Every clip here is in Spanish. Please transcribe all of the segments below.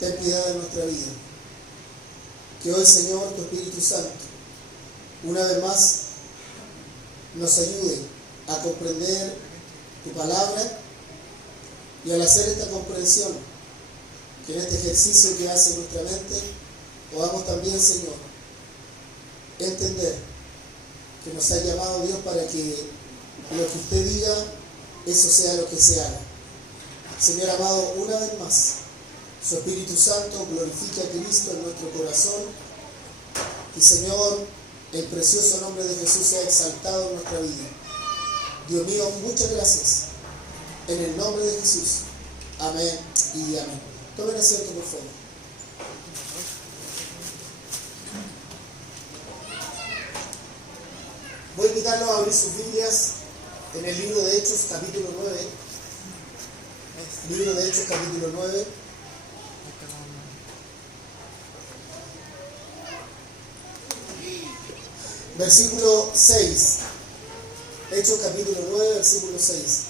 ten piedad de nuestra vida. Que hoy, Señor, tu Espíritu Santo, una vez más, nos ayude a comprender tu palabra y al hacer esta comprensión, que en este ejercicio que hace nuestra mente, podamos también, Señor, entender que nos ha llamado Dios para que lo que usted diga, eso sea lo que se haga. Señor amado, una vez más, su Espíritu Santo glorifica a Cristo en nuestro corazón y, Señor, el precioso nombre de Jesús sea exaltado en nuestra vida. Dios mío, muchas gracias. En el nombre de Jesús. Amén y amén. Tomen asiento, por favor. Voy a invitarlos a abrir sus Biblias en el libro de Hechos, capítulo 9. Libro de Hechos, capítulo 9. Versículo 6. Hechos, capítulo 9, versículo 6.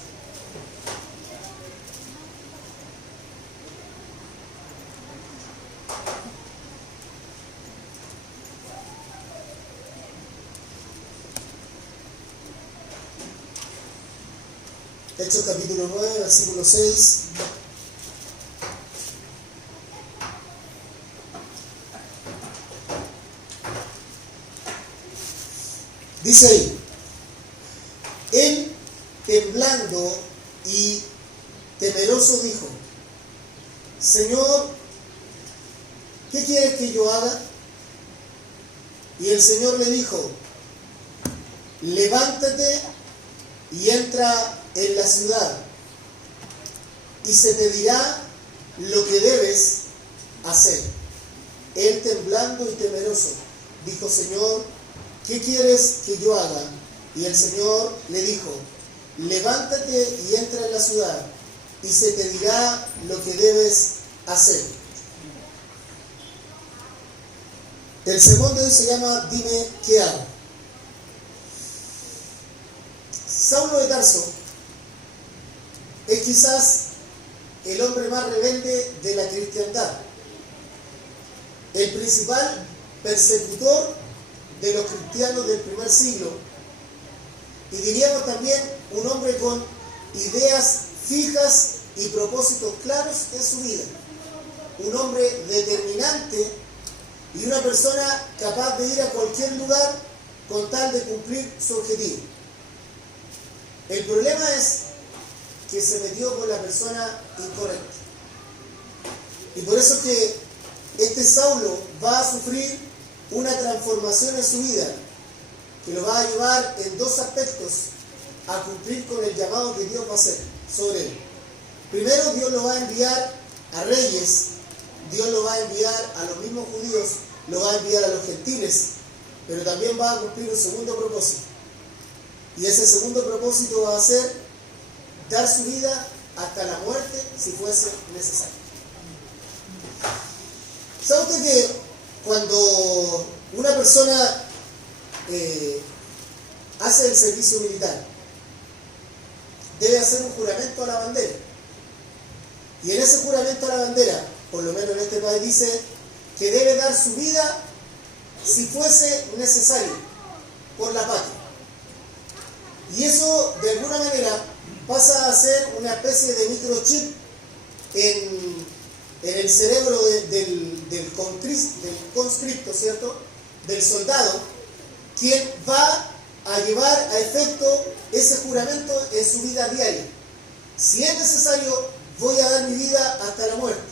Hechos capítulo 9, versículo 6. Dice ahí: él, temblando y temeroso, dijo: Señor, ¿qué quieres que yo haga? Y el Señor le dijo: levántate y entra en la ciudad, y se te dirá lo que debes hacer. Él, temblando y temeroso, dijo: Señor, ¿qué quieres que yo haga? Y el Señor le dijo: levántate y entra en la ciudad, y se te dirá lo que debes hacer. El sermón de hoy se llama Dime qué hago. Saulo de Tarso es quizás el hombre más rebelde de la cristiandad, el principal persecutor de los cristianos del primer siglo, y diríamos también un hombre con ideas fijas y propósitos claros en su vida, un hombre determinante y una persona capaz de ir a cualquier lugar con tal de cumplir su objetivo. El problema es que se metió con la persona incorrecta. Y por eso que este Saulo va a sufrir una transformación en su vida que lo va a llevar en dos aspectos a cumplir con el llamado que Dios va a hacer sobre él. Primero, Dios lo va a enviar a reyes, Dios lo va a enviar a los mismos judíos, lo va a enviar a los gentiles, pero también va a cumplir un segundo propósito. Y ese segundo propósito va a ser dar su vida hasta la muerte si fuese necesario. ¿Sabe usted que cuando una persona hace el servicio militar, debe hacer un juramento a la bandera? Y en ese juramento a la bandera, por lo menos en este país, dice que debe dar su vida si fuese necesario por la patria. Y eso, de alguna manera, pasa a ser una especie de microchip en el cerebro del conscripto, ¿cierto? Del soldado, quien va a llevar a efecto ese juramento en su vida diaria. Si es necesario, voy a dar mi vida hasta la muerte.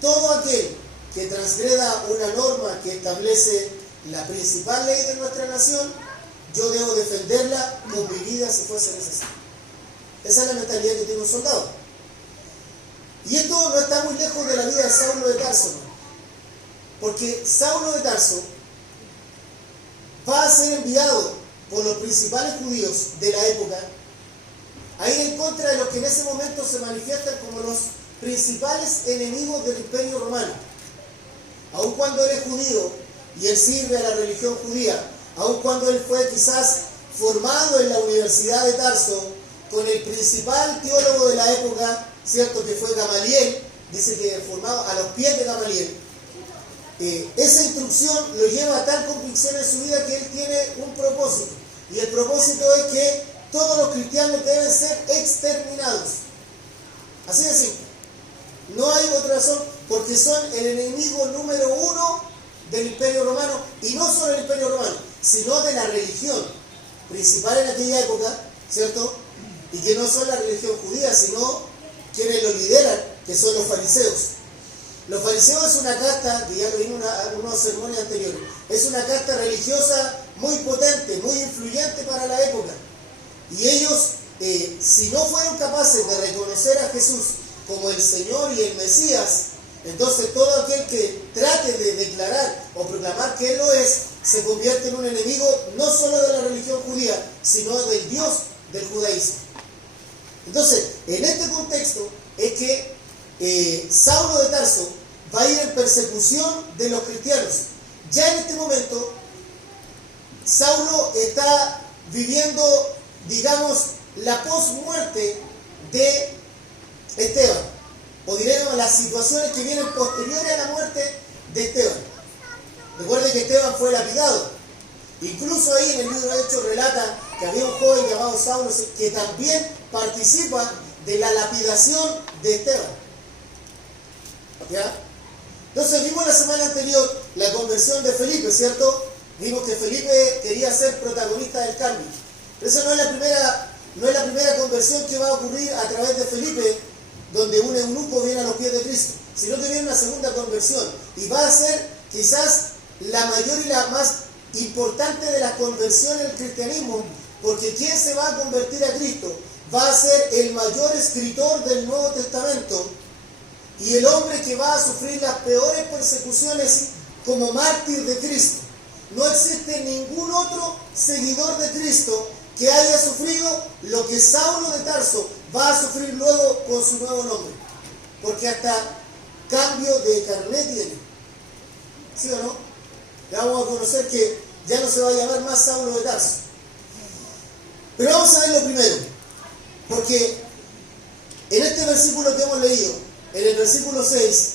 Todo aquel que transgreda una norma que establece la principal ley de nuestra nación, yo debo defenderla con mi vida si fuese necesario. Esa es la mentalidad que tiene un soldado. Y esto no está muy lejos de la vida de Saulo de Tarso, ¿no? Porque Saulo de Tarso va a ser enviado por los principales judíos de la época a ir en contra de los que en ese momento se manifiestan como los principales enemigos del Imperio Romano. Aun cuando él es judío y él sirve a la religión judía, aun cuando él fue quizás formado en la Universidad de Tarso con el principal teólogo de la época, ¿cierto?, que fue Gamaliel, dice que formado a los pies de Gamaliel, esa instrucción lo lleva a tal convicción en su vida que él tiene un propósito. Y el propósito es que todos los cristianos deben ser exterminados. Así de simple. No hay otra razón, porque son el enemigo número uno del Imperio Romano, y no solo el Imperio Romano, sino de la religión principal en aquella época, ¿cierto? Y que no son la religión judía, sino quienes lo lideran, que son los fariseos. Los fariseos es una casta, que ya lo vimos en unos sermones anteriores, es una casta religiosa muy potente, muy influyente para la época. Y ellos, si no fueron capaces de reconocer a Jesús como el Señor y el Mesías, entonces todo aquel que trate de declarar o proclamar que Él lo es, se convierte en un enemigo no solo de la religión judía, sino del Dios del judaísmo. Entonces, en este contexto es que Saulo de Tarso va a ir en persecución de los cristianos. Ya en este momento, Saulo está viviendo, digamos, la posmuerte de Esteban, o diremos las situaciones que vienen posteriores a la muerte de Esteban. Recuerden que Esteban fue lapidado. Incluso ahí en el libro de Hechos relata que había un joven llamado Saulo que también participa de la lapidación de Esteban. ¿Ya? Entonces vimos la semana anterior la conversión de Felipe, ¿cierto? Vimos que Felipe quería ser protagonista del cambio. Pero esa no es la primera conversión que va a ocurrir a través de Felipe, donde un eunuco viene a los pies de Cristo, sino que viene una segunda conversión. Y va a ser quizás la mayor y la más importante de las conversiones del cristianismo, porque quien se va a convertir a Cristo va a ser el mayor escritor del Nuevo Testamento y el hombre que va a sufrir las peores persecuciones como mártir de Cristo. No existe ningún otro seguidor de Cristo que haya sufrido lo que Saulo de Tarso va a sufrir luego con su nuevo nombre, porque hasta cambio de carnet tiene. ¿Sí o no? Ya vamos a conocer que ya no se va a llamar más Saulo de Tarso. Pero vamos a ver lo primero, porque en este versículo que hemos leído, en el versículo 6,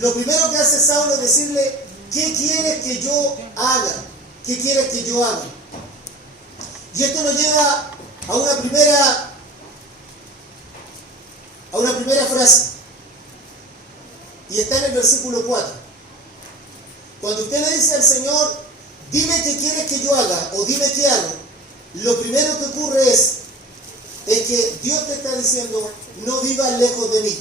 lo primero que hace Saulo es decirle: ¿qué quieres que yo haga? ¿Qué quieres que yo haga? Y esto nos lleva a una primera frase, y está en el versículo 4. Cuando usted le dice al Señor: dime qué quieres que yo haga, o dime qué hago, lo primero que ocurre es que Dios te está diciendo: no vivas lejos de mí,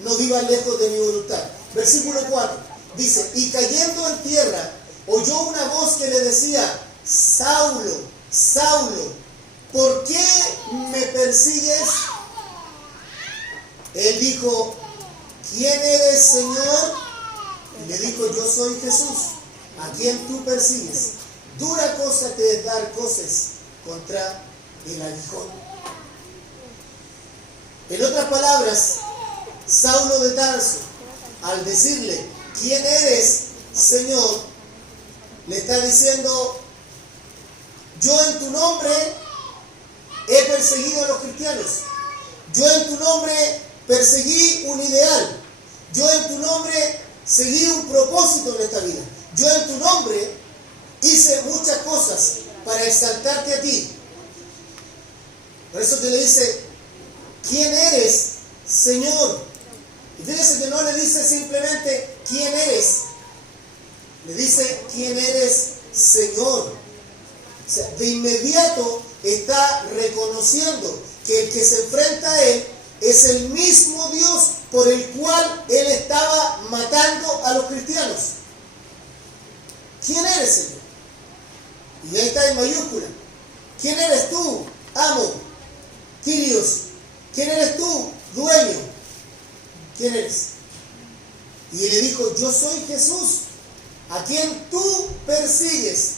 no vivas lejos de mi voluntad. Versículo 4 dice: y cayendo en tierra, oyó una voz que le decía: Saulo, Saulo, ¿por qué me persigues? Él dijo: ¿quién eres, Señor? Y le dijo: yo soy Jesús, a quien tú persigues. Dura cosa te es dar coces contra el aguijón. En otras palabras, Saulo de Tarso, al decirle: ¿quién eres, Señor?, le está diciendo: yo en tu nombre he perseguido a los cristianos. Yo en tu nombre perseguí un ideal. Yo en tu nombre seguí un propósito en esta vida. Yo en tu nombre hice muchas cosas para exaltarte a ti. Por eso que le dice: ¿quién eres, Señor? Y fíjese que no le dice simplemente: ¿quién eres? Le dice: ¿quién eres, Señor? O sea, de inmediato está reconociendo que el que se enfrenta a él es el mismo Dios por el cual él estaba matando a los cristianos. ¿Quién eres, Señor? Y ahí está en mayúscula. ¿Quién eres tú, amo? Kyrios. ¿Quién eres tú, dueño? ¿Quién eres? Y le dijo: yo soy Jesús, a quien tú persigues.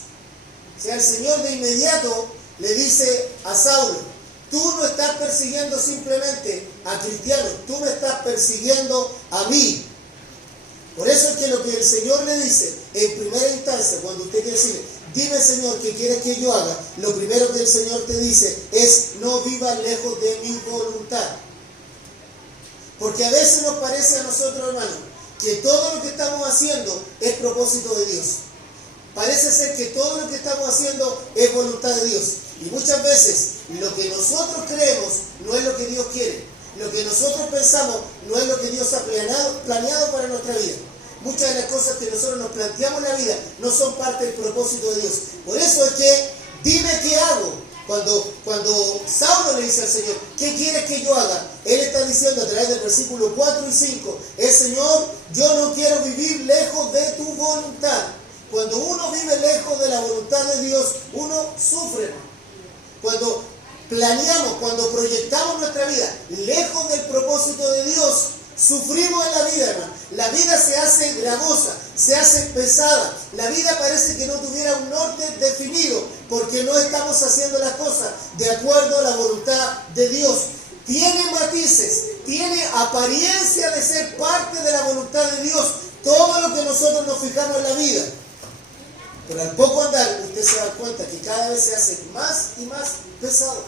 O sea, el Señor de inmediato le dice a Saulo: tú no estás persiguiendo simplemente a cristianos, tú me estás persiguiendo a mí. Por eso es que lo que el Señor le dice en primera instancia, cuando usted quiere decirle: dime, Señor, ¿qué quieres que yo haga?, lo primero que el Señor te dice es: no vivas lejos de mi voluntad. Porque a veces nos parece a nosotros, hermanos, que todo lo que estamos haciendo es propósito de Dios. Parece ser que todo lo que estamos haciendo es voluntad de Dios. Y muchas veces lo que nosotros creemos no es lo que Dios quiere. Lo que nosotros pensamos no es lo que Dios ha planeado para nuestra vida. Muchas de las cosas que nosotros nos planteamos en la vida no son parte del propósito de Dios. Por eso es que, dime qué hago. Cuando Saulo le dice al Señor, ¿qué quieres que yo haga? Él está diciendo a través del versículo 4 y 5, Señor, yo no quiero vivir lejos de tu voluntad. Cuando uno vive lejos de la voluntad de Dios, uno sufre. Cuando planeamos, cuando proyectamos nuestra vida lejos del propósito de Dios, sufrimos en la vida, hermano. La vida se hace gravosa, se hace pesada. La vida parece que no tuviera un norte definido, porque no estamos haciendo las cosas de acuerdo a la voluntad de Dios. Tiene matices, tiene apariencia de ser parte de la voluntad de Dios, todo lo que nosotros nos fijamos en la vida. Pero al poco andar, usted se da cuenta que cada vez se hace más y más pesado.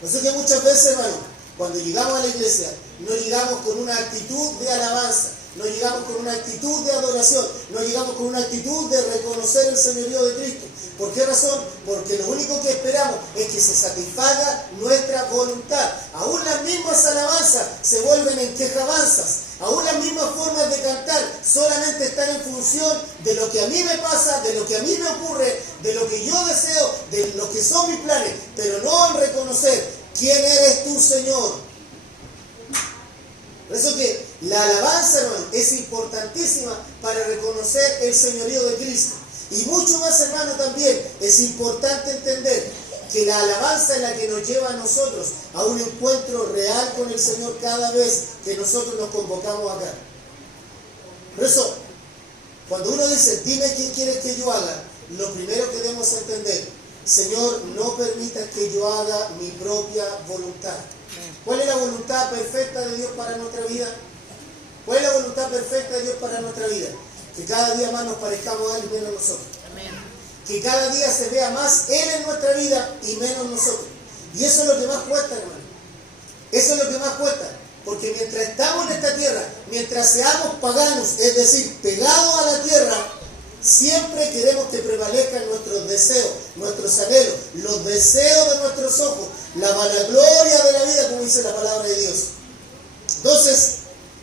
Por eso que muchas veces, hermano, cuando llegamos a la iglesia, no llegamos con una actitud de alabanza, no llegamos con una actitud de adoración, no llegamos con una actitud de reconocer el señorío de Cristo. ¿Por qué razón? Porque lo único que esperamos es que se satisfaga nuestra voluntad. Aún las mismas alabanzas se vuelven en quejabanzas. Aún las mismas formas de cantar solamente están en función de lo que a mí me pasa, de lo que a mí me ocurre, de lo que yo deseo, de lo que son mis planes, pero no en reconocer quién eres tú, Señor. Por eso que la alabanza, hermano, es importantísima para reconocer el señorío de Cristo. Y mucho más, hermano, también es importante entender que la alabanza es la que nos lleva a nosotros a un encuentro real con el Señor cada vez que nosotros nos convocamos acá. Por eso, cuando uno dice, dime quién quieres que yo haga, lo primero que debemos entender, Señor, no permitas que yo haga mi propia voluntad. ¿Cuál es la voluntad perfecta de Dios para nuestra vida? ¿Cuál es la voluntad perfecta de Dios para nuestra vida? Que cada día más nos parezcamos a Él y menos nosotros. Amén. Que cada día se vea más Él en nuestra vida y menos nosotros. Y eso es lo que más cuesta, hermano. Eso es lo que más cuesta. Porque mientras estamos en esta tierra, mientras seamos paganos, es decir, pegados a la tierra, siempre queremos que prevalezcan nuestros deseos, nuestros anhelos, los deseos de nuestros ojos, la vanagloria de la vida, como dice la palabra de Dios. Entonces,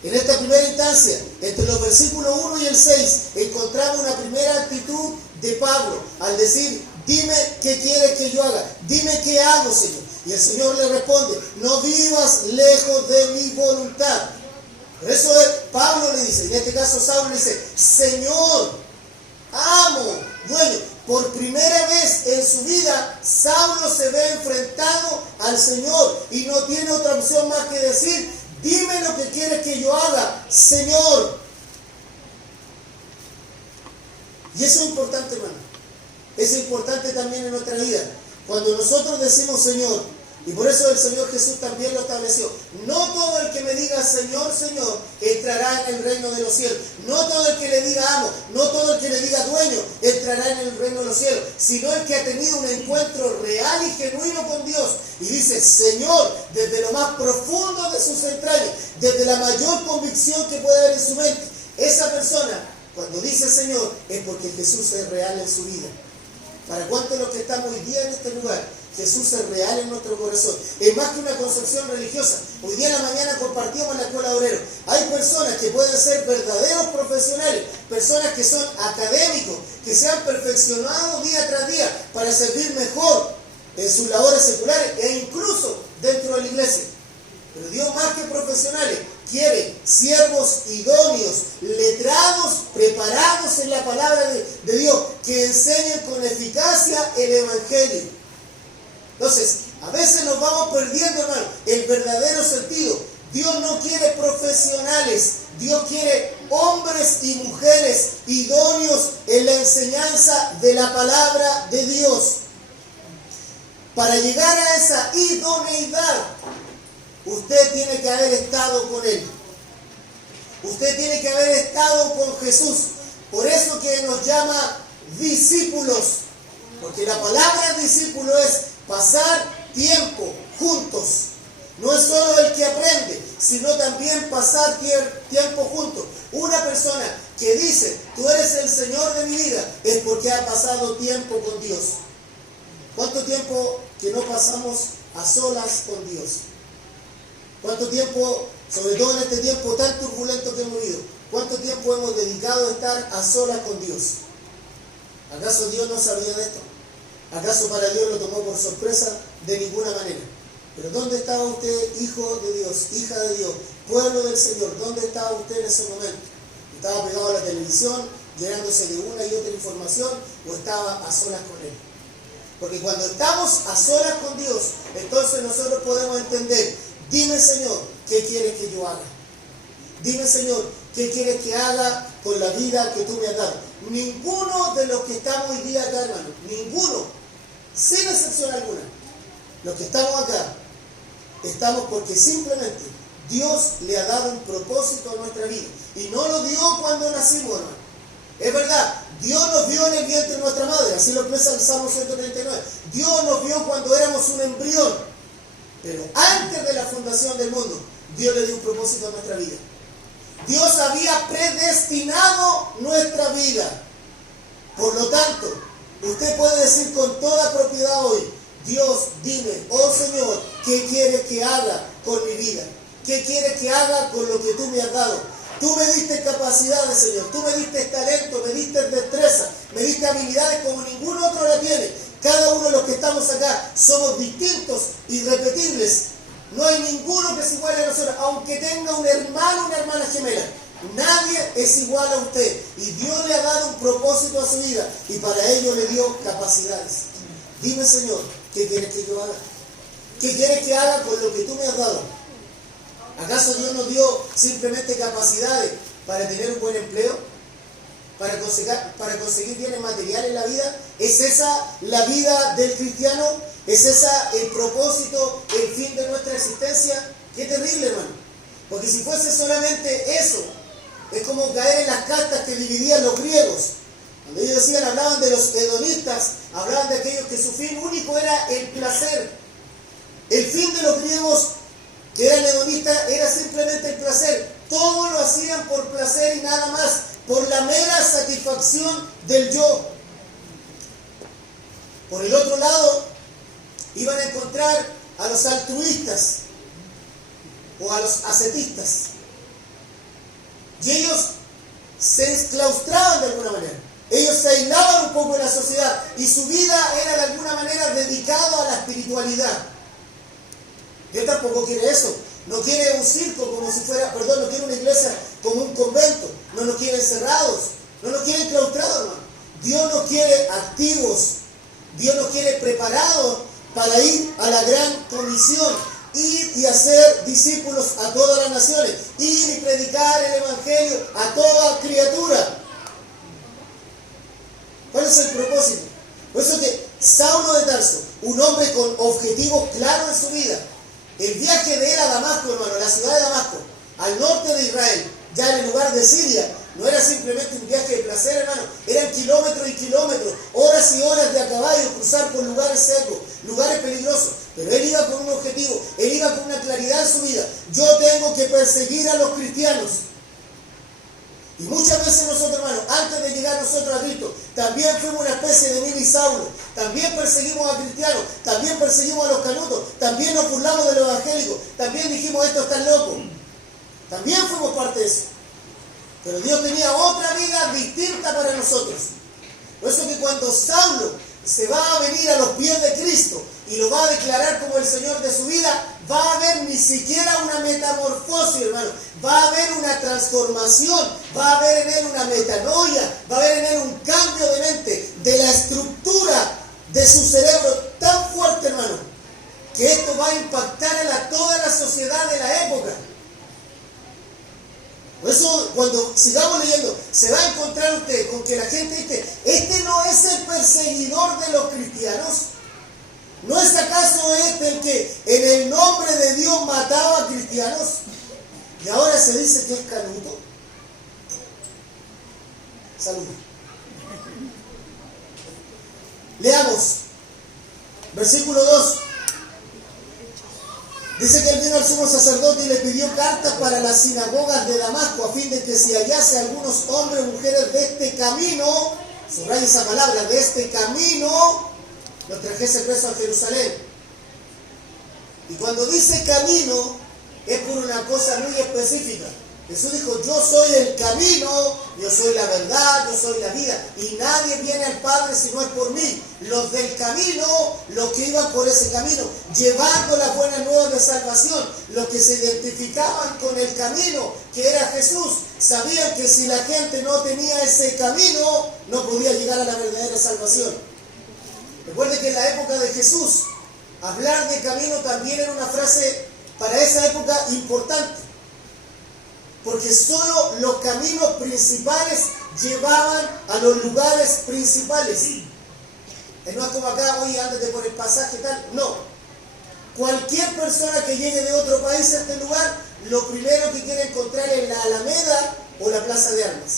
en esta primera instancia, entre los versículos 1 y el 6, encontramos una primera actitud de Pablo al decir, dime qué quieres que yo haga, dime qué hago, Señor. Y el Señor le responde, no vivas lejos de mi voluntad. Por eso Pablo le dice, en este caso Saulo le dice, Señor, amo, dueño. Por primera vez en su vida, Saulo se ve enfrentado al Señor y no tiene otra opción más que decir, dime lo que quieres que yo haga, Señor. Y eso es importante, hermano. Es importante también en nuestra vida. Cuando nosotros decimos Señor, y por eso el Señor Jesús también lo estableció, no todo el que me diga Señor, Señor, entrará en el reino de los cielos. No todo el que le diga amo, no todo el que le diga dueño, entrará en el reino de los cielos, sino el que ha tenido un encuentro real y genuino con Dios. Y dice, Señor, desde lo más profundo de sus entrañas, desde la mayor convicción que puede haber en su mente. Esa persona, cuando dice Señor, es porque Jesús es real en su vida. ¿Para cuántos los que estamos hoy día en este lugar? Jesús es real en nuestro corazón. Es más que una concepción religiosa. Hoy día en la mañana compartíamos en la escuela de obreros. Hay personas que pueden ser verdaderos profesionales, personas que son académicos, que se han perfeccionado día tras día para servir mejor en sus labores seculares e incluso dentro de la iglesia. Pero Dios, más que profesionales, quiere siervos idóneos, letrados, preparados en la palabra de Dios, que enseñen con eficacia el Evangelio. Entonces, a veces nos vamos perdiendo, hermano, el verdadero sentido. Dios no quiere profesionales, Dios quiere hombres y mujeres idóneos en la enseñanza de la palabra de Dios. Para llegar a esa idoneidad, usted tiene que haber estado con Él. Usted tiene que haber estado con Jesús. Por eso que nos llama discípulos. Porque la palabra discípulo es pasar tiempo juntos. No es solo el que aprende, sino también pasar tiempo juntos. Una persona que dice, tú eres el Señor de mi vida, es porque ha pasado tiempo con Dios. ¿Cuánto tiempo que no pasamos a solas con Dios? ¿Cuánto tiempo, sobre todo en este tiempo tan turbulento que hemos vivido, cuánto tiempo hemos dedicado a estar a solas con Dios? ¿Acaso Dios no sabía de esto? ¿Acaso para Dios lo tomó por sorpresa? De ninguna manera. Pero ¿dónde estaba usted, hijo de Dios, hija de Dios, pueblo del Señor? ¿Dónde estaba usted en ese momento? ¿Estaba pegado a la televisión, llenándose de una y otra información, o estaba a solas con Él? Porque cuando estamos a solas con Dios, entonces nosotros podemos entender, dime Señor, ¿qué quieres que yo haga? Dime Señor, ¿qué quieres que haga con la vida que tú me has dado? Ninguno de los que estamos hoy día acá, hermano, ninguno, sin excepción alguna, los que estamos acá, estamos porque simplemente Dios le ha dado un propósito a nuestra vida. Y no lo dio cuando nacimos, hermano. Es verdad, Dios nos vio en el vientre de nuestra madre, así lo expresa el Salmo 139. Dios nos vio cuando éramos un embrión, pero antes de la fundación del mundo, Dios le dio un propósito a nuestra vida. Dios había predestinado nuestra vida. Por lo tanto, usted puede decir con toda propiedad hoy, Dios, dime, oh Señor, ¿qué quieres que haga con mi vida? ¿Qué quieres que haga con lo que tú me has dado? Tú me diste capacidades, Señor. Tú me diste talento, me diste destreza, me diste habilidades como ningún otro la tiene. Cada uno de los que estamos acá somos distintos, irrepetibles. No hay ninguno que se iguale a nosotros, aunque tenga un hermano o una hermana gemela. Nadie es igual a usted. Y Dios le ha dado un propósito a su vida y para ello le dio capacidades. Dime, Señor, ¿qué quieres que yo haga? ¿Qué quieres que haga con lo que tú me has dado? ¿Acaso Dios nos dio simplemente capacidades para tener un buen empleo? ¿Para conseguir bienes materiales en la vida? ¿Es esa la vida del cristiano? ¿Es esa el propósito, el fin de nuestra existencia? ¡Qué terrible, hermano! Porque si fuese solamente eso, es como caer en las castas que dividían los griegos. Cuando ellos hablaban de los hedonistas, hablaban de aquellos que su fin único era el placer. El fin de los griegos que eran hedonistas era simplemente el placer. Todo lo hacían por placer y nada más, por la mera satisfacción del yo. Por el otro lado, iban a encontrar a los altruistas o a los ascetistas. Y ellos se exclaustraban de alguna manera. Ellos se aislaban un poco de la sociedad y su vida era de alguna manera dedicada a la espiritualidad. Dios tampoco quiere eso. No quiere un circo como si fuera, no quiere una iglesia como un convento. No nos quiere encerrados. No nos quiere enclaustrados, hermano. Dios nos quiere activos. Dios nos quiere preparados para ir a la gran comisión. Ir y hacer discípulos a todas las naciones. Ir y predicar el evangelio a toda criatura. ¿Cuál es el propósito? Por eso que Saulo de Tarso, un hombre con objetivos claros en su vida, el viaje de él a Damasco, hermano, la ciudad de Damasco, al norte de Israel, ya en el lugar de Siria, no era simplemente un viaje de placer, hermano, eran kilómetros y kilómetros, horas y horas de a caballo, cruzar por lugares secos, lugares peligrosos, pero él iba con un objetivo, él iba con una claridad en su vida. Yo tengo que perseguir a los cristianos. Y muchas veces nosotros, hermanos, antes de llegar nosotros a Cristo, también fuimos una especie de mini Saulo. También perseguimos a cristianos, también perseguimos a los canutos, también nos burlamos de los evangélicos, también dijimos esto está loco. También fuimos parte de eso. Pero Dios tenía otra vida distinta para nosotros. Por eso que cuando Saulo se va a venir a los pies de Cristo y lo va a declarar como el Señor de su vida, va a haber ni siquiera una metamorfosis, hermano. Va a haber una transformación, va a haber en él una metanoia, va a haber en él un cambio de mente, de la estructura de su cerebro tan fuerte, hermano, que esto va a impactar a toda la sociedad de la época. Por eso, cuando sigamos leyendo, se va a encontrar usted con que la gente dice, este no es el perseguidor de los cristianos. ¿No es acaso este el que en el nombre de Dios mataba a cristianos? Y ahora se dice que es canuto. Salud. Leamos. Versículo 2. Dice que él vino al sumo sacerdote y le pidió cartas para las sinagogas de Damasco, a fin de que si hallase algunos hombres o mujeres de este camino, subraya esa palabra, de este camino, los trajese preso a Jerusalén. Y cuando dice camino, es por una cosa muy específica. Jesús dijo, yo soy el camino, yo soy la verdad, yo soy la vida, y nadie viene al Padre si no es por mí. Los del camino, los que iban por ese camino, llevando las buenas nuevas de salvación, los que se identificaban con el camino, que era Jesús, sabían que si la gente no tenía ese camino, no podía llegar a la verdadera salvación. Recuerde que en la época de Jesús, hablar de camino también era una frase para esa época importante. Porque solo los caminos principales llevaban a los lugares principales. No es como acá, oye, ándate por el pasaje tal. No. Cualquier persona que llegue de otro país a este lugar, lo primero que quiere encontrar es la Alameda o la Plaza de Armas.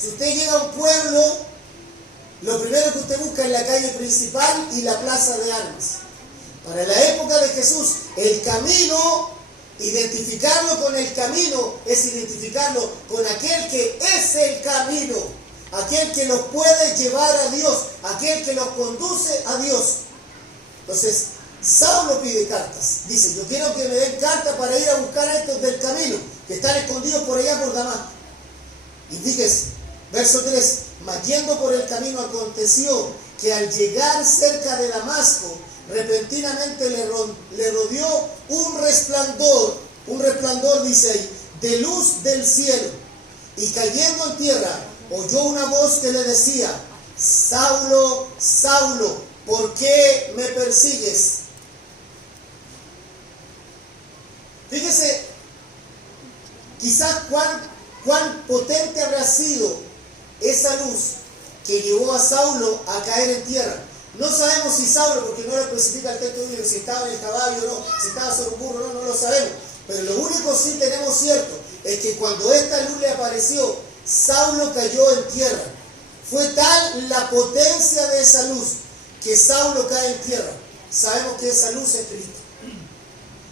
Si usted llega a un pueblo, lo primero que usted busca es la calle principal y la Plaza de Armas. Para la época de Jesús, el camino, identificarlo con el camino es identificarlo con aquel que es el camino, aquel que los puede llevar a Dios, aquel que los conduce a Dios. Entonces, Saulo pide cartas. Dice, yo quiero que me den cartas para ir a buscar a estos del camino, que están escondidos por allá por Damasco. Y fíjese, verso 3, mas yendo por el camino aconteció que al llegar cerca de Damasco, repentinamente le rodeó un resplandor, dice ahí, de luz del cielo. Y cayendo en tierra, oyó una voz que le decía, Saulo, Saulo, ¿por qué me persigues? Fíjese, quizás cuán potente habrá sido esa luz que llevó a Saulo a caer en tierra. No sabemos si Saulo, porque no lo especifica el texto bíblico, si estaba en el caballo o no, si estaba sobre un burro o no lo sabemos. Pero lo único sí tenemos cierto es que cuando esta luz le apareció, Saulo cayó en tierra. Fue tal la potencia de esa luz que Saulo cae en tierra. Sabemos que esa luz es Cristo.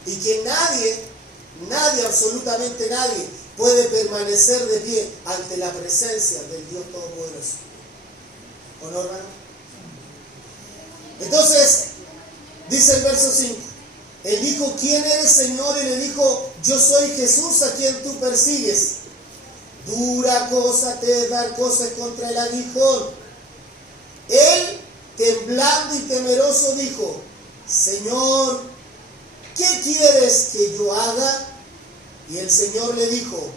Y que nadie, absolutamente nadie, puede permanecer de pie ante la presencia del Dios Todopoderoso. ¿O no, hermano? Entonces, dice el verso 5, él dijo, ¿quién eres, Señor? Y le dijo, yo soy Jesús a quien tú persigues. Dura cosa te es dar cosas contra el aguijón. Él, temblando y temeroso, dijo, Señor, ¿qué quieres que yo haga? Y el Señor le dijo,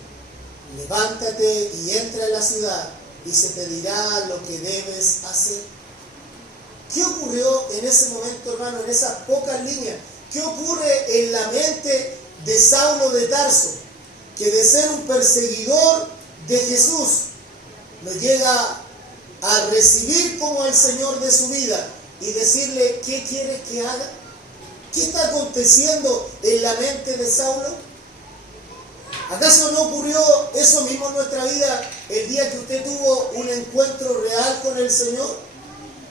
levántate y entra en la ciudad y se te dirá lo que debes hacer. ¿Qué ocurrió en ese momento, hermano, en esas pocas líneas? ¿Qué ocurre en la mente de Saulo de Tarso? Que de ser un perseguidor de Jesús, lo llega a recibir como el Señor de su vida y decirle, ¿qué quiere que haga? ¿Qué está aconteciendo en la mente de Saulo? ¿Acaso no ocurrió eso mismo en nuestra vida el día que usted tuvo un encuentro real con el Señor?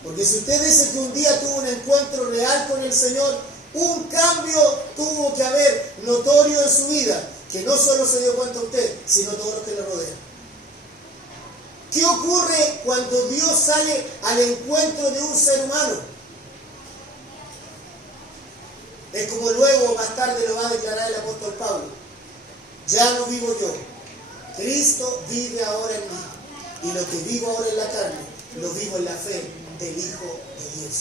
Porque si usted dice que un día tuvo un encuentro real con el Señor, un cambio tuvo que haber notorio en su vida, que no solo se dio cuenta usted, sino todos los que le rodean. ¿Qué ocurre cuando Dios sale al encuentro de un ser humano? Es como luego, más tarde, lo va a declarar el apóstol Pablo. Ya no vivo yo, Cristo vive ahora en mí, y lo que vivo ahora en la carne, lo vivo en la fe del Hijo de Dios.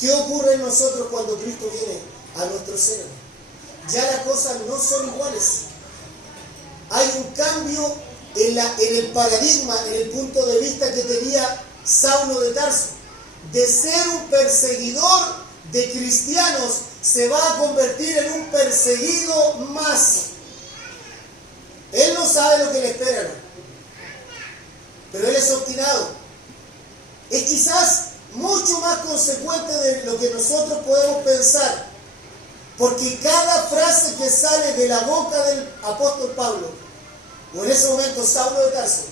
¿Qué ocurre en nosotros cuando Cristo viene a nuestro ser? Ya las cosas no son iguales. Hay un cambio en el paradigma, en el punto de vista que tenía Saulo de Tarso. De ser un perseguidor de cristianos, se va a convertir en un perseguido más. Él no sabe lo que le espera, ¿no? Pero él es obstinado. Es quizás mucho más consecuente de lo que nosotros podemos pensar, porque cada frase que sale de la boca del apóstol Pablo, o en ese momento Saulo de Tarso,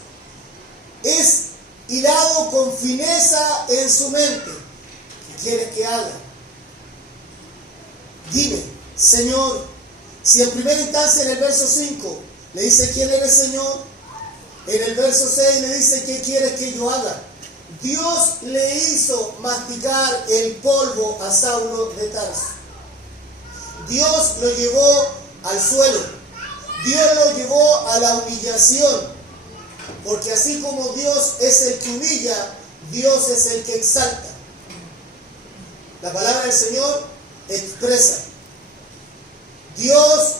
es hilado con fineza en su mente. ¿Qué quieres que haga? Dime, Señor. Si en primera instancia en el verso 5 le dice quién eres, Señor, en el verso 6 le dice qué quieres que yo haga. Dios le hizo masticar el polvo a Saulo de Tarso. Dios lo llevó al suelo. Dios lo llevó a la humillación. Porque así como Dios es el que humilla, Dios es el que exalta. La palabra del Señor expresa: Dios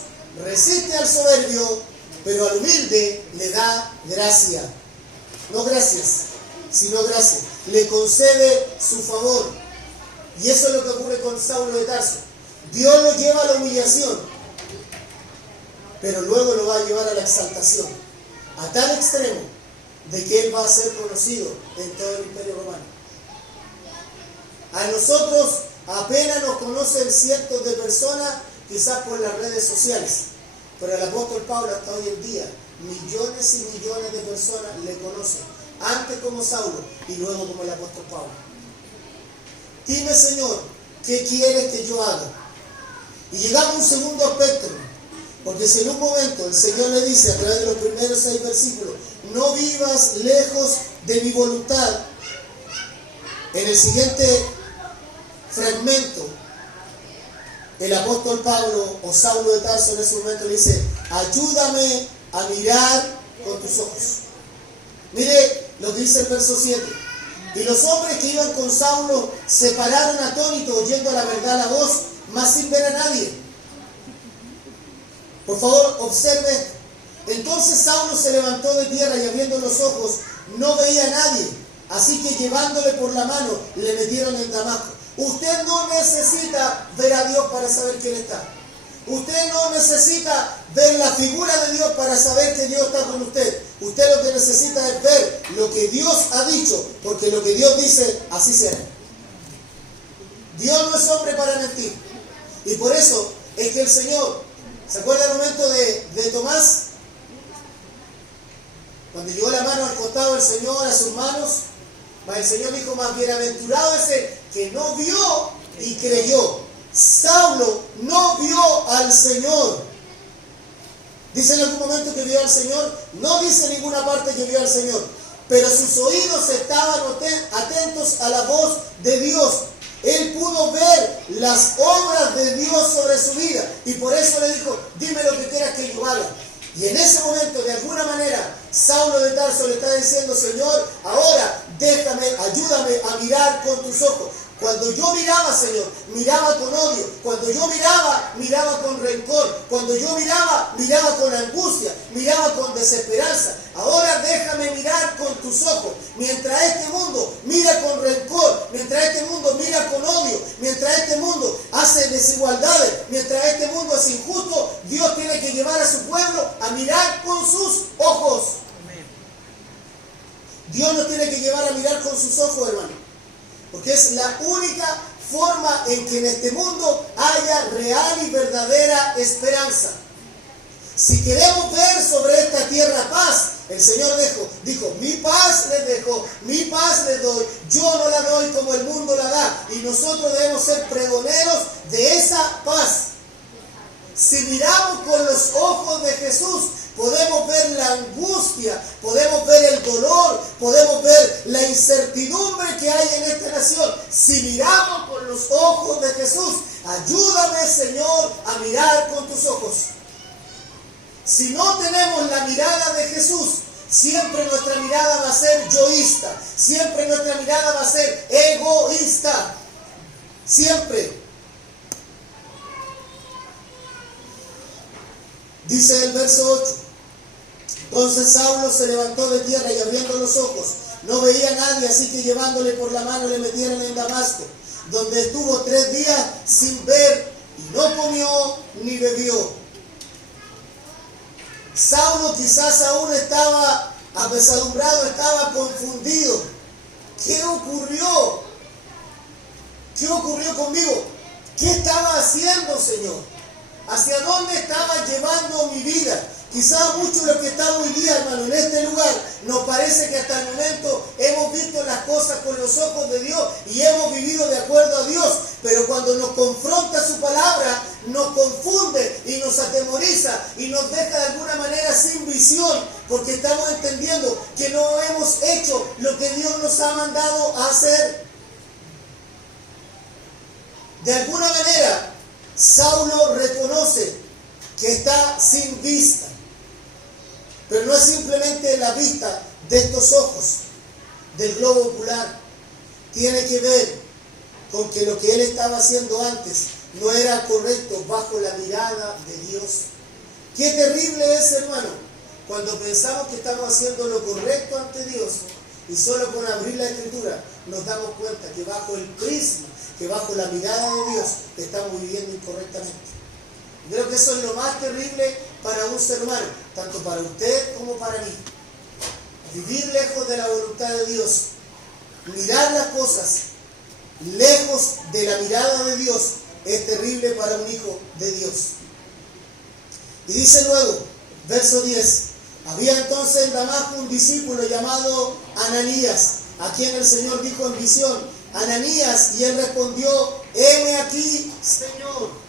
resiste al soberbio, pero al humilde le da gracia. No gracias, sino gracia. Le concede su favor. Y eso es lo que ocurre con Saulo de Tarso. Dios lo lleva a la humillación, pero luego lo va a llevar a la exaltación, a tal extremo de que él va a ser conocido en todo el Imperio Romano. A nosotros apenas nos conocen cientos de personas, quizás por las redes sociales, pero al apóstol Pablo hasta hoy en día millones y millones de personas le conocen, antes como Saulo y luego como el apóstol Pablo. Dime, Señor, ¿qué quieres que yo haga? Y llegamos a un segundo aspecto, porque si en un momento el Señor le dice a través de los primeros 6 versículos, no vivas lejos de mi voluntad, en el siguiente fragmento el apóstol Pablo o Saulo de Tarso en ese momento le dice, ayúdame a mirar con tus ojos. Mire lo que dice el verso 7. Y los hombres que iban con Saulo se pararon atónitos oyendo la verdad a la voz, mas sin ver a nadie. Por favor, observe. Entonces Saulo se levantó de tierra y abriendo los ojos no veía a nadie. Así que llevándole por la mano le metieron en Damasco. Usted no necesita ver a Dios para saber quién está. Usted no necesita ver la figura de Dios para saber que Dios está con usted. Usted lo que necesita es ver lo que Dios ha dicho, porque lo que Dios dice, así será. Dios no es hombre para mentir. Y por eso es que el Señor, ¿se acuerda el momento de Tomás? Cuando llevó la mano al costado del Señor, a sus manos, el Señor dijo, más bienaventurado ese que no vio y creyó. Saulo no vio al Señor. Dice en algún momento que vio al Señor, no dice en ninguna parte que vio al Señor, pero sus oídos estaban atentos a la voz de Dios. Él pudo ver las obras de Dios sobre su vida y por eso le dijo, dime lo que quieras que yo haga. Y en ese momento, de alguna manera, Saulo de Tarso le está diciendo, Señor, ahora déjame, ayúdame a mirar con tus ojos. Cuando yo miraba, Señor, miraba con odio. Cuando yo miraba, miraba con rencor. Cuando yo miraba, miraba con angustia. Miraba con desesperanza. Ahora déjame mirar con tus ojos. Mientras este mundo mira con rencor, mientras este mundo mira con odio, mientras este mundo hace desigualdades, mientras este mundo es injusto, Dios tiene que llevar a su pueblo a mirar con sus ojos. Dios nos tiene que llevar a mirar con sus ojos, hermano. Porque es la única forma en que en este mundo haya real y verdadera esperanza. Si queremos ver sobre esta tierra paz, el Señor dijo, mi paz les dejo, mi paz les doy, yo no la doy como el mundo la da. Y nosotros debemos ser pregoneros de esa paz. Si miramos con los ojos de Jesús, podemos ver la angustia, podemos ver el dolor, podemos ver la incertidumbre que hay en esta nación. Si miramos con los ojos de Jesús, ayúdame, Señor, a mirar con tus ojos. Si no tenemos la mirada de Jesús, siempre nuestra mirada va a ser yoísta, siempre nuestra mirada va a ser egoísta, siempre. Dice el verso 8, entonces Saulo se levantó de tierra y abriendo los ojos, no veía a nadie, así que llevándole por la mano le metieron en Damasco, donde estuvo 3 días sin ver y no comió ni bebió. Saulo quizás aún estaba apesadumbrado, estaba confundido. ¿Qué ocurrió? ¿Qué ocurrió conmigo? ¿Qué estaba haciendo, Señor? ¿Hacia dónde estaba llevando mi vida? Quizás muchos de los que estamos hoy día, hermano, en este lugar, nos parece que hasta el momento hemos visto las cosas con los ojos de Dios y hemos vivido de acuerdo a Dios, pero cuando nos confronta su palabra, nos confunde y nos atemoriza y nos deja de alguna manera sin visión, porque estamos entendiendo que no hemos hecho lo que Dios nos ha mandado a hacer. De alguna manera, Saulo reconoce que está sin vista. Pero no es simplemente la vista de estos ojos del globo ocular. Tiene que ver con que lo que él estaba haciendo antes no era correcto bajo la mirada de Dios. Qué terrible es, hermano, cuando pensamos que estamos haciendo lo correcto ante Dios y solo con abrir la Escritura nos damos cuenta que bajo el prisma, que bajo la mirada de Dios estamos viviendo incorrectamente. Creo que eso es lo más terrible para un ser humano, tanto para usted como para mí. Vivir lejos de la voluntad de Dios, mirar las cosas lejos de la mirada de Dios, es terrible para un hijo de Dios. Y dice luego, verso 10, había entonces en Damasco un discípulo llamado Ananías, a quien el Señor dijo en visión, Ananías, y él respondió, heme aquí, Señor.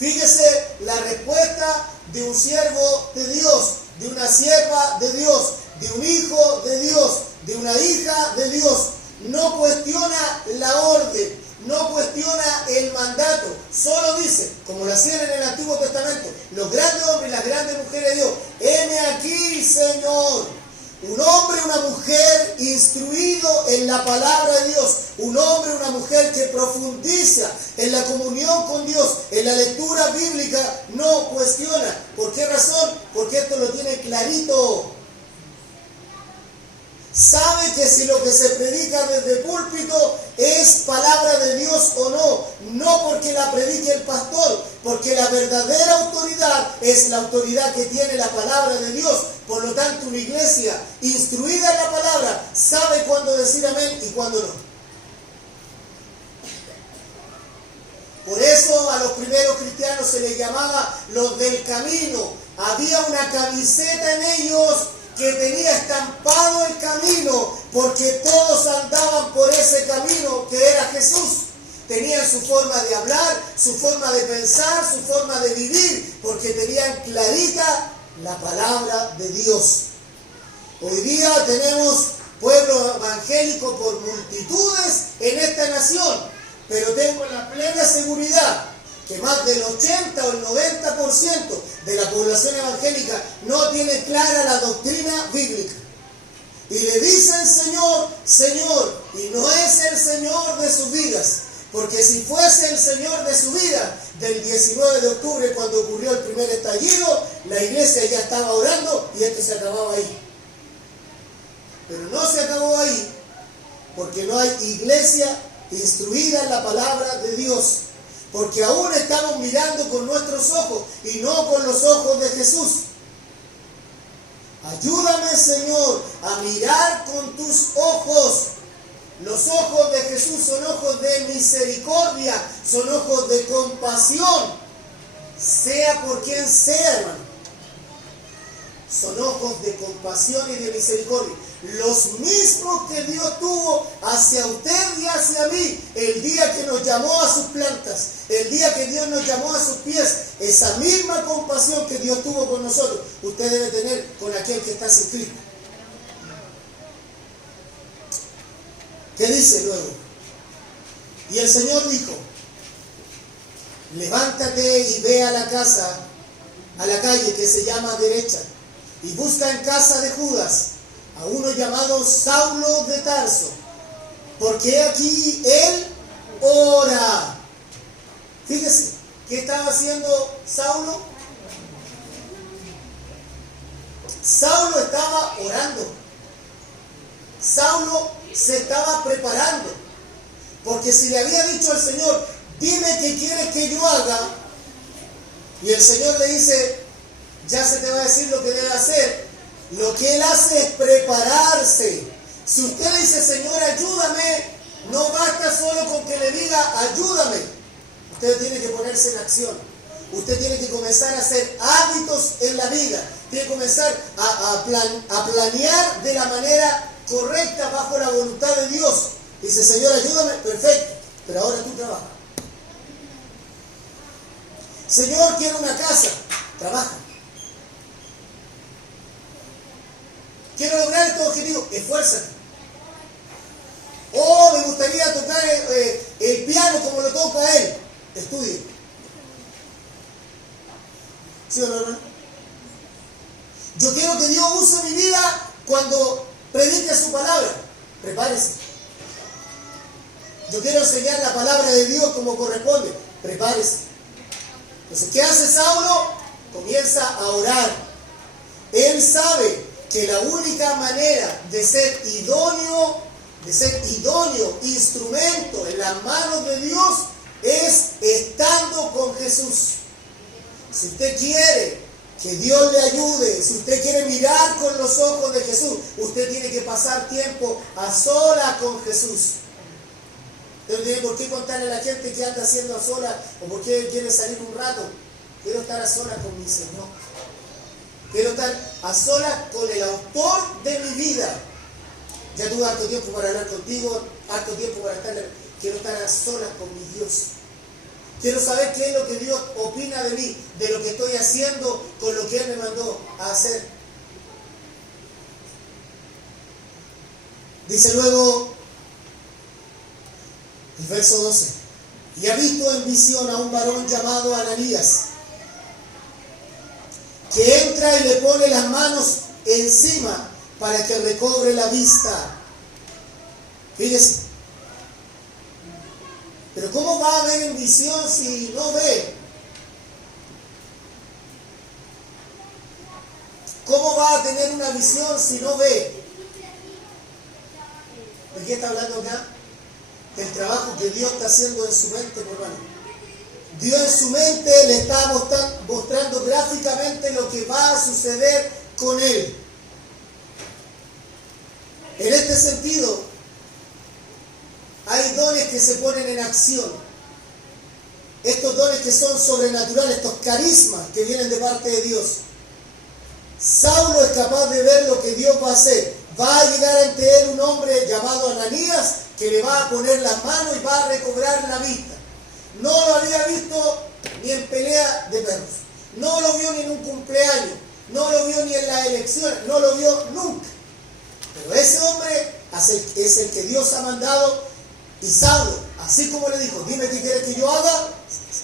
Fíjese la respuesta de un siervo de Dios, de una sierva de Dios, de un hijo de Dios, de una hija de Dios. No cuestiona la orden, no cuestiona el mandato, solo dice, como lo hacían en el Antiguo Testamento, los grandes hombres y las grandes mujeres de Dios, heme aquí, Señor. Un hombre, una mujer instruido en la palabra de Dios, un hombre, una mujer que profundiza en la comunión con Dios, en la lectura bíblica, no cuestiona. ¿Por qué razón? Porque esto lo tiene clarito. Sabe que si lo que se predica desde el púlpito es palabra de Dios o no, no porque la predique el pastor, porque la verdadera autoridad es la autoridad que tiene la palabra de Dios. Por lo tanto, una iglesia instruida en la palabra sabe cuándo decir amén y cuándo no. Por eso a los primeros cristianos se les llamaba los del camino. Había una camiseta en ellos que tenía estampado el camino, porque todos andaban por ese camino que era Jesús. Tenían su forma de hablar, su forma de pensar, su forma de vivir, porque tenían clarita la palabra de Dios. Hoy día tenemos pueblo evangélico por multitudes en esta nación, pero tengo la plena seguridad que más del 80 o el 90% de la población evangélica no tiene clara la doctrina bíblica. Y le dicen Señor, Señor, y no es el Señor de sus vidas. Porque si fuese el Señor de su vida, del 19 de octubre, cuando ocurrió el primer estallido, la iglesia ya estaba orando y esto se acababa ahí. Pero no se acabó ahí, porque no hay iglesia instruida en la palabra de Dios. Porque aún estamos mirando con nuestros ojos y no con los ojos de Jesús. Ayúdame, Señor, a mirar con tus ojos. Los ojos de Jesús son ojos de misericordia, son ojos de compasión, sea por quien sea, hermano. Son ojos de compasión y de misericordia. Los mismos que Dios tuvo hacia usted y hacia mí, el día que nos llamó a sus plantas, el día que Dios nos llamó a sus pies, esa misma compasión que Dios tuvo con nosotros, usted debe tener con aquel que está sin Cristo. ¿Qué dice luego? Y el Señor dijo, levántate y ve a la casa, a la calle que se llama derecha, y busca en casa de Judas a uno llamado Saulo de Tarso, porque aquí él ora. Fíjese, ¿qué estaba haciendo Saulo? Saulo estaba orando. Saulo se estaba preparando, porque si le había dicho al Señor, dime qué quieres que yo haga, y el Señor le dice, ya se te va a decir lo que debe hacer, lo que él hace es prepararse. Si usted le dice, Señor, ayúdame, no basta solo con que le diga, ayúdame. Usted tiene que ponerse en acción. usted tiene que comenzar a hacer hábitos en la vida. Tiene que comenzar a planear de la manera correcta bajo la voluntad de Dios. Dice, Señor, ayúdame, perfecto, pero ahora tú trabajas. Señor, quiero una casa, trabaja. Quiero lograr este objetivo, esfuérzate. Oh, me gustaría tocar el piano como lo toca él, estudie. ¿Sí o no, hermano? Yo quiero que Dios use mi vida cuando predique su palabra. Prepárese. Yo quiero enseñar la palabra de Dios como corresponde. Prepárese. Entonces, ¿qué hace Saulo? Comienza a orar. Él sabe que la única manera de ser idóneo instrumento en las manos de Dios es estando con Jesús. Si usted quiere que Dios le ayude, si usted quiere mirar con los ojos de Jesús, usted tiene que pasar tiempo a solas con Jesús. Usted no tiene por qué contarle a la gente que anda haciendo a solas o por qué quiere salir un rato. Quiero estar a solas con mi Señor. Quiero estar a solas con el autor de mi vida. Ya tuve harto tiempo para hablar contigo, harto tiempo para estar. Quiero estar a solas con mi Dios. Quiero saber qué es lo que Dios opina de mí, de lo que estoy haciendo con lo que Él me mandó a hacer. Dice luego el verso 12. Y ha visto en visión a un varón llamado Ananías, que entra y le pone las manos encima para que recobre la vista. Fíjese. Pero ¿cómo va a ver en visión si no ve? ¿Cómo va a tener una visión si no ve? ¿De qué está hablando acá? Del trabajo que Dios está haciendo en su mente, hermano. Dios en su mente le está mostrando gráficamente lo que va a suceder con él. En este sentido, hay dones que se ponen en acción. Estos dones que son sobrenaturales, estos carismas que vienen de parte de Dios. Saulo es capaz de ver lo que Dios va a hacer. Va a llegar ante él un hombre llamado Ananías que le va a poner las manos y va a recobrar la vista. No lo había visto ni en pelea de perros. No lo vio ni en un cumpleaños. No lo vio ni en las elecciones. No lo vio nunca. Pero ese hombre es el que Dios ha mandado. Y Saulo, así como le dijo, dime qué quieres que yo haga,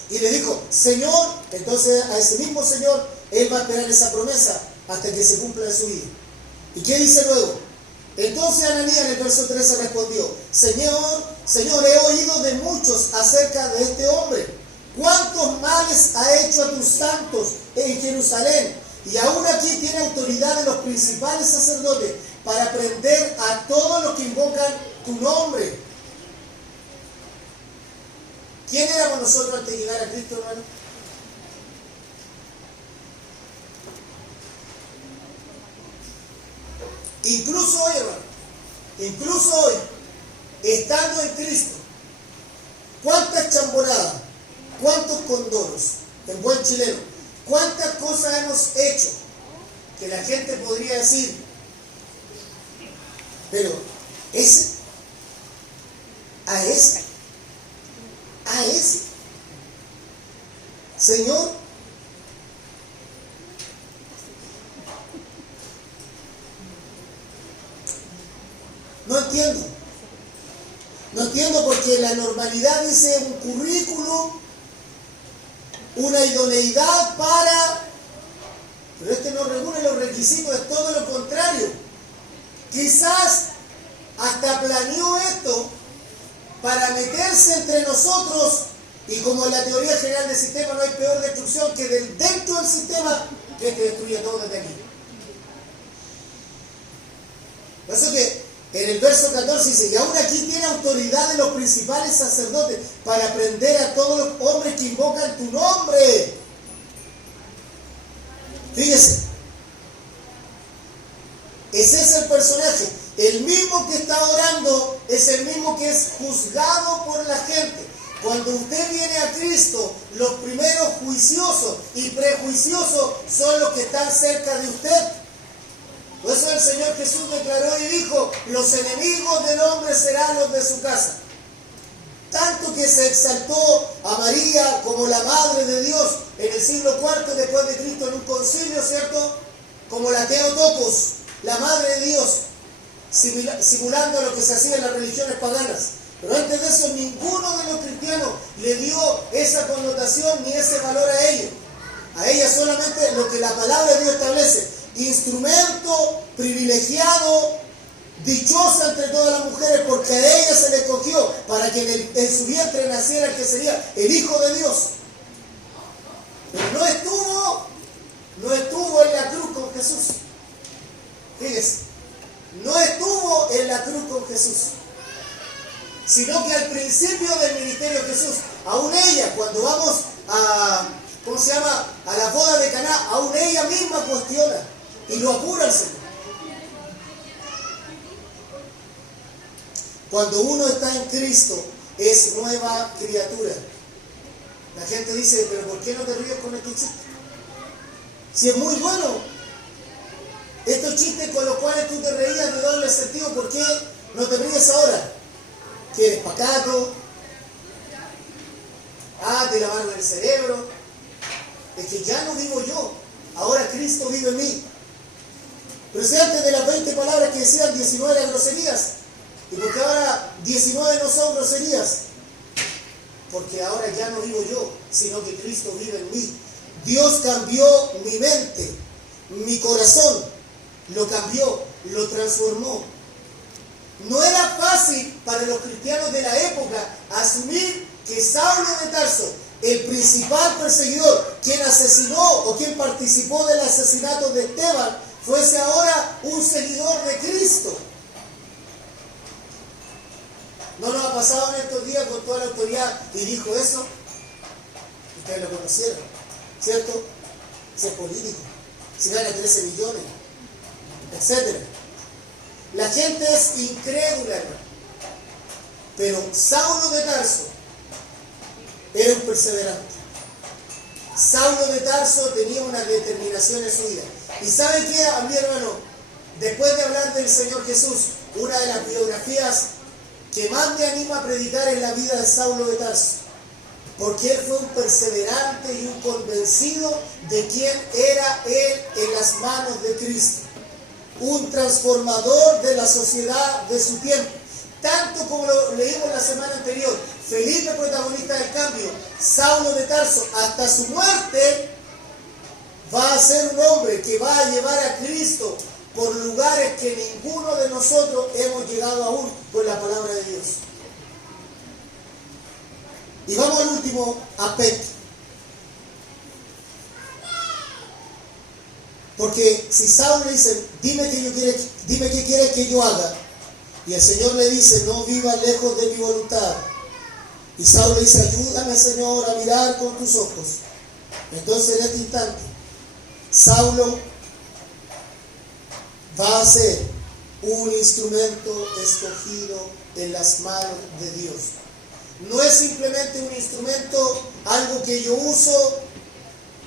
y le dijo, Señor, entonces a ese mismo Señor, Él va a esperar esa promesa hasta que se cumpla en su vida. ¿Y qué dice luego? Entonces Ananías en el verso 13 respondió, Señor, he oído de muchos acerca de este hombre. ¿Cuántos males ha hecho a tus santos en Jerusalén? Y aún aquí tiene autoridad de los principales sacerdotes para prender a todos los que invocan tu nombre. ¿Quién éramos nosotros antes de llegar a Cristo, hermano? Incluso hoy, estando en Cristo, ¿cuántas chambonadas, cuántos condoros, en buen chileno, cuántas cosas hemos hecho que la gente podría decir, pero a ese, Señor, no entiendo porque la normalidad dice un currículum, una idoneidad pero este no reúne los requisitos, es todo lo contrario. Quizás hasta planeó esto para meterse entre nosotros, y como en la teoría general del sistema no hay peor destrucción que dentro del sistema, que destruye todo desde aquí. Por eso que en el verso 14 dice, y aún aquí tiene autoridad de los principales sacerdotes para prender a todos los hombres que invocan tu nombre. Fíjese, ese es el personaje. El mismo que está orando es el mismo que es juzgado por la gente. Cuando usted viene a Cristo, los primeros juiciosos y prejuiciosos son los que están cerca de usted. Por eso el Señor Jesús declaró y dijo: los enemigos del hombre serán los de su casa. Tanto que se exaltó a María como la Madre de Dios en el siglo IV después de Cristo en un concilio, ¿cierto? Como la Theotokos, la Madre de Dios, simulando lo que se hacía en las religiones paganas. Pero antes de eso, ninguno de los cristianos le dio esa connotación ni ese valor a ellos. A ella solamente lo que la palabra de Dios establece: instrumento privilegiado, dichosa entre todas las mujeres, porque a ella se le escogió para que en su vientre naciera el que sería el Hijo de Dios. Pero no estuvo en la cruz con Jesús. Fíjese, no estuvo en la cruz con Jesús, sino que al principio del ministerio de Jesús, aún ella, cuando vamos a, a la boda de Caná, aún ella misma cuestiona y lo apura al Señor. Cuando uno está en Cristo, es nueva criatura. La gente dice: pero ¿por qué no te ríes con este chiste? Si es muy bueno. Estos chistes con los cuales tú te reías de doble sentido, ¿por qué no te ríes ahora? ¿Que eres pacato? Te lavaron el cerebro. Es que ya no vivo yo, ahora Cristo vive en mí. Pero si antes de las 20 palabras que decían, 19 eran groserías, ¿y por qué ahora 19 no son groserías? Porque ahora ya no vivo yo, sino que Cristo vive en mí. Dios cambió mi mente, mi corazón, lo cambió, lo transformó. No era fácil para los cristianos de la época asumir que Saulo de Tarso, el principal perseguidor, quien asesinó o quien participó del asesinato de Esteban, fuese ahora un seguidor de Cristo. ¿No nos ha pasado en estos días con toda la autoridad y dijo eso? Ustedes lo conocieron, ¿cierto? Si es político, si gana 13 millones, etc. La gente es incrédula, hermano. Pero Saulo de Tarso era un perseverante. Saulo de Tarso tenía una determinación en su vida. ¿Y sabe qué, a mi hermano? Después de hablar del Señor Jesús, una de las biografías que más me anima a predicar es la vida de Saulo de Tarso, porque él fue un perseverante y un convencido de quién era él en las manos de Cristo, un transformador de la sociedad de su tiempo, tanto como lo leímos la semana anterior. Felipe, protagonista del cambio, Saulo de Tarso, hasta su muerte, va a ser un hombre que va a llevar a Cristo por lugares que ninguno de nosotros hemos llegado aún con la palabra de Dios. Y vamos al último aspecto. Porque si Saulo le dice: dime qué quieres que yo haga, y el Señor le dice: no vivas lejos de mi voluntad, y Saulo le dice: ayúdame, Señor, a mirar con tus ojos. Entonces en este instante Saulo va a ser un instrumento escogido en las manos de Dios. No es simplemente un instrumento, algo que yo uso,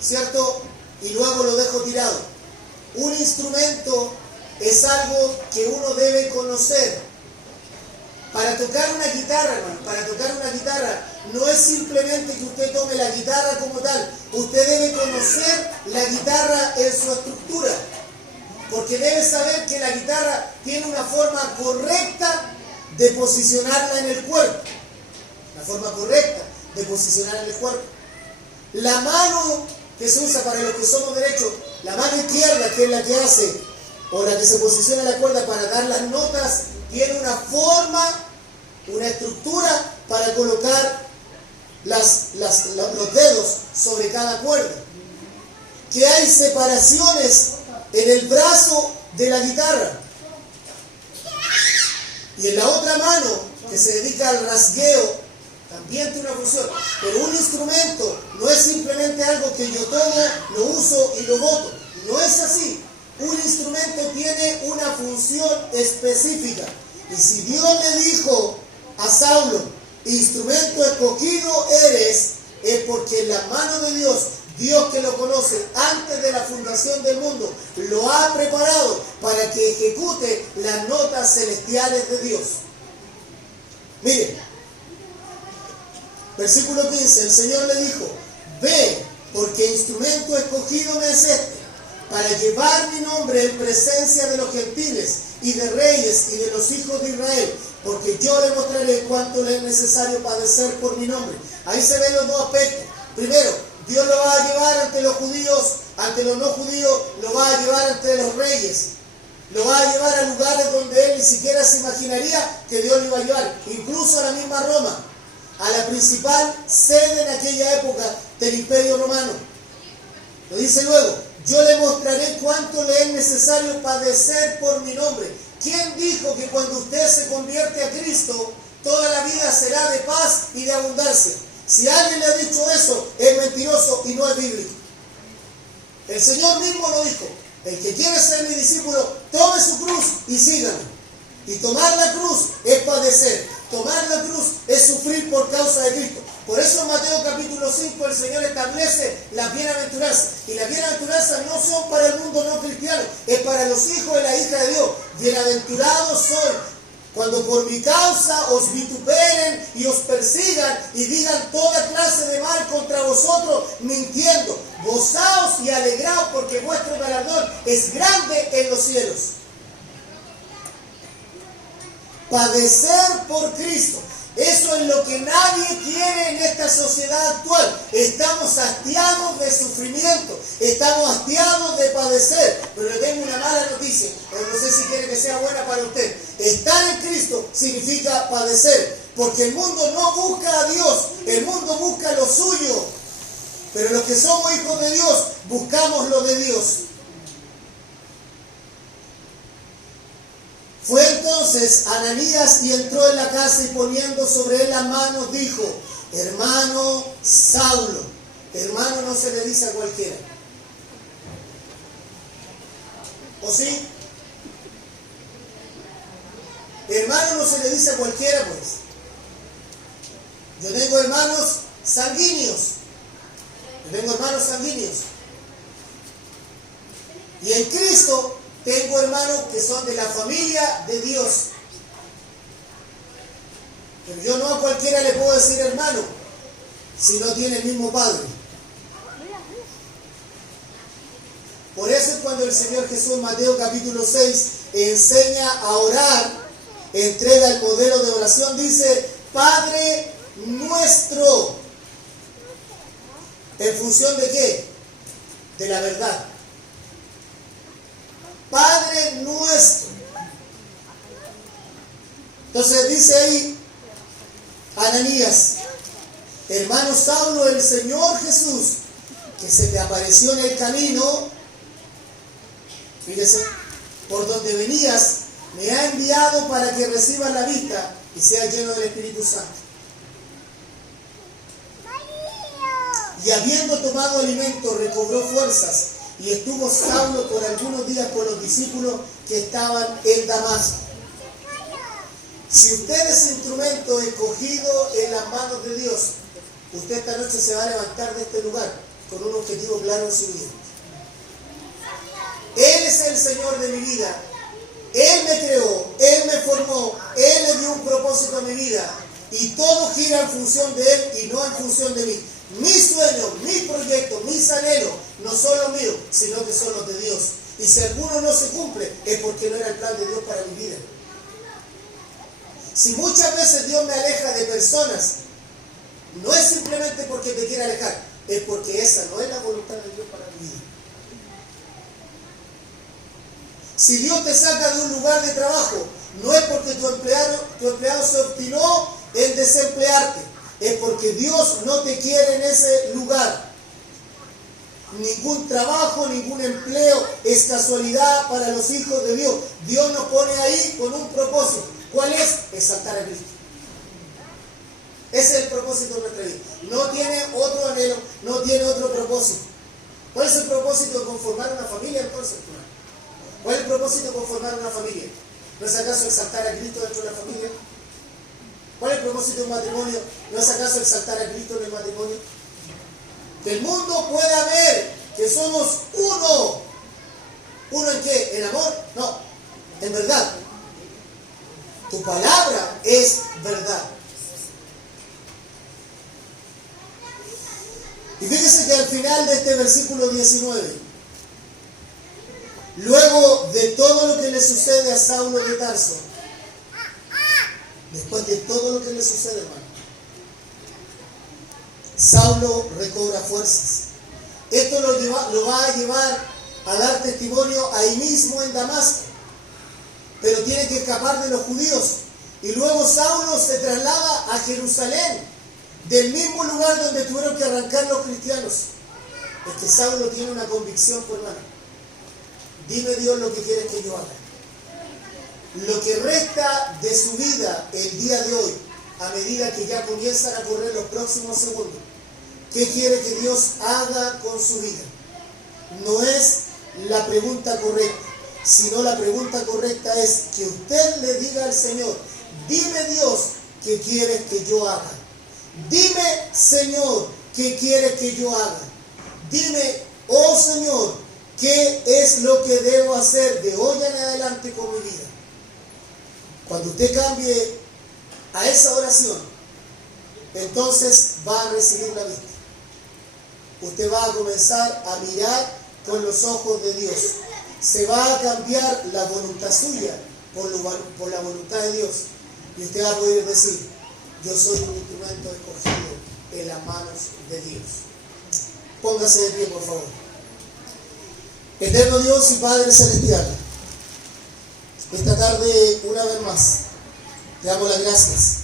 ¿cierto? Y luego lo dejo tirado. Un instrumento es algo que uno debe conocer. Para tocar una guitarra, hermano, para tocar una guitarra, no es simplemente que usted tome la guitarra como tal. Usted debe conocer la guitarra en su estructura, porque debe saber que la guitarra tiene una forma correcta de posicionarla en el cuerpo. La forma correcta de posicionar en el cuerpo. La mano que se usa para los que somos derechos, la mano izquierda, que es la que hace, o la que se posiciona en la cuerda para dar las notas, tiene una forma, una estructura para colocar los dedos sobre cada cuerda. Que hay separaciones en el brazo de la guitarra. Y en la otra mano, que se dedica al rasgueo, también tiene una función. Pero un instrumento no es simplemente algo que yo tomo, lo uso y lo boto. No es así. Un instrumento tiene una función específica. Y si Dios le dijo a Saulo instrumento escogido eres, es porque en la mano de Dios, Dios que lo conoce antes de la fundación del mundo, lo ha preparado para que ejecute las notas celestiales de Dios. Miren, versículo 15, el Señor le dijo, ve, porque instrumento escogido me es este, para llevar mi nombre en presencia de los gentiles y de reyes y de los hijos de Israel, porque yo le mostraré cuánto le es necesario padecer por mi nombre. Ahí se ven los dos aspectos. Primero, Dios lo va a llevar ante los judíos, ante los no judíos, lo va a llevar ante los reyes. Lo va a llevar a lugares donde él ni siquiera se imaginaría que Dios lo iba a llevar. Incluso a la misma Roma, a la principal sede en aquella época del Imperio Romano. Lo dice luego, yo le mostraré cuánto le es necesario padecer por mi nombre. ¿Quién dijo que cuando usted se convierte a Cristo, toda la vida será de paz y de abundancia? Si alguien le ha dicho eso, es mentiroso y no es bíblico. El Señor mismo lo dijo. El que quiere ser mi discípulo, tome su cruz y sígame. Y tomar la cruz es padecer. Tomar la cruz es sufrir por causa de Cristo. Por eso en Mateo capítulo 5 el Señor establece las bienaventuranzas. Y las bienaventuranzas no son para el mundo no cristiano, es para los hijos y la hija de Dios. Bienaventurados sois cuando por mi causa os vituperen y os persigan y digan toda clase de mal contra vosotros, mintiendo. Gozaos y alegraos porque vuestro galardón es grande en los cielos. Padecer por Cristo. Eso es lo que nadie quiere en esta sociedad actual. Estamos hastiados de sufrimiento, estamos hastiados de padecer. Pero le tengo una mala noticia, no sé si quiere que sea buena para usted. Estar en Cristo significa padecer, porque el mundo no busca a Dios, el mundo busca lo suyo. Pero los que somos hijos de Dios, buscamos lo de Dios. Fue entonces Ananías y entró en la casa y poniendo sobre él las manos dijo, hermano Saulo. Hermano no se le dice a cualquiera. ¿O sí? Hermano no se le dice a cualquiera, pues. Yo tengo hermanos sanguíneos. Y en Cristo tengo hermanos que son de la familia de Dios. Pero yo no a cualquiera le puedo decir hermano si no tiene el mismo padre. Por eso es cuando el Señor Jesús en Mateo capítulo 6 enseña a orar, entrega el modelo de oración, dice, Padre nuestro. ¿En función de qué? De la verdad. Padre nuestro. Entonces dice ahí Ananías, hermano Saulo, el Señor Jesús, que se te apareció en el camino, fíjese, por donde venías, me ha enviado para que recibas la vista y seas lleno del Espíritu Santo. Y habiendo tomado alimento, recobró fuerzas, y estuvo Saulo por algunos días con los discípulos que estaban en Damasco. Si usted es instrumento escogido en las manos de Dios, usted esta noche se va a levantar de este lugar con un objetivo claro en su vida. Él es el Señor de mi vida. Él me creó, Él me formó, Él le dio un propósito a mi vida. Y todo gira en función de Él y no en función de mí. Mis sueños, mis proyectos, mis anhelos no son los míos, sino que son los de Dios. Y si alguno no se cumple, es porque no era el plan de Dios para mi vida. Si muchas veces Dios me aleja de personas, no es simplemente porque te quiere alejar, es porque esa no es la voluntad de Dios para mi vida. Si Dios te saca de un lugar de trabajo, no es porque tu empleado se obstinó en desemplearte, es porque Dios no te quiere en ese lugar. Ningún trabajo, ningún empleo es casualidad para los hijos de Dios. Dios nos pone ahí con un propósito. ¿Cuál es? Exaltar a Cristo. Ese es el propósito de nuestra vida. No tiene otro anhelo, no tiene otro propósito. ¿Cuál es el propósito de conformar una familia entonces? ¿Cuál es el propósito de conformar una familia? ¿No es acaso exaltar a Cristo dentro de la familia? ¿Cuál es el propósito de un matrimonio? ¿No es acaso exaltar a Cristo en el matrimonio? Que el mundo pueda ver que somos uno. ¿Uno en qué? ¿En amor? No, en verdad. Tu palabra es verdad. Y fíjese que al final de este versículo 19, luego de todo lo que le sucede a Saulo de Tarso, después de todo lo que le sucede, hermano, Saulo recobra fuerzas. Esto lo va a llevar a dar testimonio ahí mismo en Damasco, pero tiene que escapar de los judíos. Y luego Saulo se traslada a Jerusalén, del mismo lugar donde tuvieron que arrancar los cristianos. Es que Saulo tiene una convicción, por hermano. Dime, Dios, lo que quieres que yo haga. Lo que resta de su vida el día de hoy, a medida que ya comienzan a correr los próximos segundos, ¿qué quiere que Dios haga con su vida? No es la pregunta correcta, sino la pregunta correcta es que usted le diga al Señor: dime, Dios, ¿qué quieres que yo haga? Dime, Señor, ¿qué quieres que yo haga? Dime, oh Señor, ¿qué es lo que debo hacer de hoy en adelante con mi vida? Cuando usted cambie a esa oración, entonces va a recibir la vista. Usted va a comenzar a mirar con los ojos de Dios. Se va a cambiar la voluntad suya por la voluntad de Dios. Y usted va a poder decir: yo soy un instrumento escogido en las manos de Dios. Póngase de pie, por favor. Eterno Dios y Padre Celestial, esta tarde, una vez más, te damos las gracias